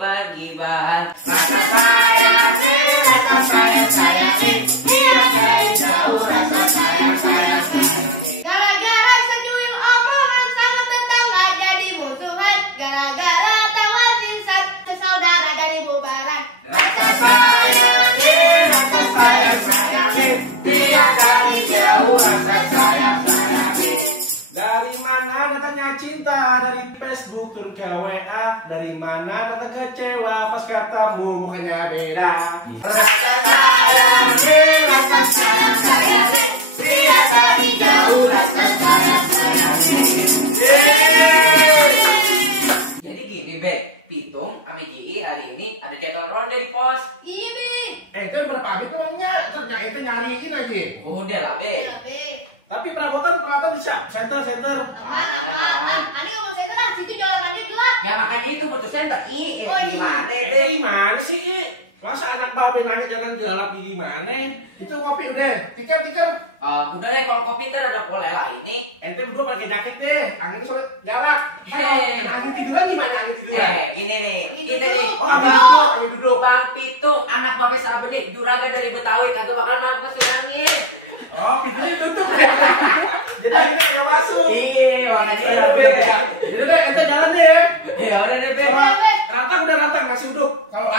bagi bahan. Rasa sayang dia dari jauh rasa sayang. Gara-gara secuil omongan sama tetangga jadi musuhan. Gara-gara tawa sinsat saudara jadi bubaran. Rasa sayang dia dari jauh rasa sayang. Dari mana datangnya cinta? Dari Facebook turun ke WA. Dari mana datang kecewa pas katamu mukanya beda? Rasa sayang dia dari jauh rasa sayang. Jadi gini Be, Pitung sama Ji hari ini ada jadwal ronde di pos. Iya, Bi. Itu berapa habis emangnya? Ternyata itu nyariin aja. Udah lah Be. Iya, Bi. Tapi perabotan di center. Apaan? Ani ngomong saya kan situ jualan aja gelap. Ya makanya itu butuh senter. Oh, iya. Gimana Gimana sih? Masa anak babe nanya jalan gelap gimana? Itu kopi udah. Tikar. Udah deh kalau kopi ntar ada polela ini. Ente berdua pakai jaket deh. Angin sore galak. Angin tiduran gimana angin tiduran? Ini nih. Ini Kita nih. dulu. Angin duduk. Bang Pitung, anak Babe Sarabedi, juragan dari Betawi, kagak bakal mampu kesulangin. Oh, pintunya tutup ya. Jadi ini agak masuk. Iya, makanya Ayo, Be. Jadi deh, ente jalan deh ya. Ya udah deh, Be. Rantang udah rantang, masih uduk. Kalau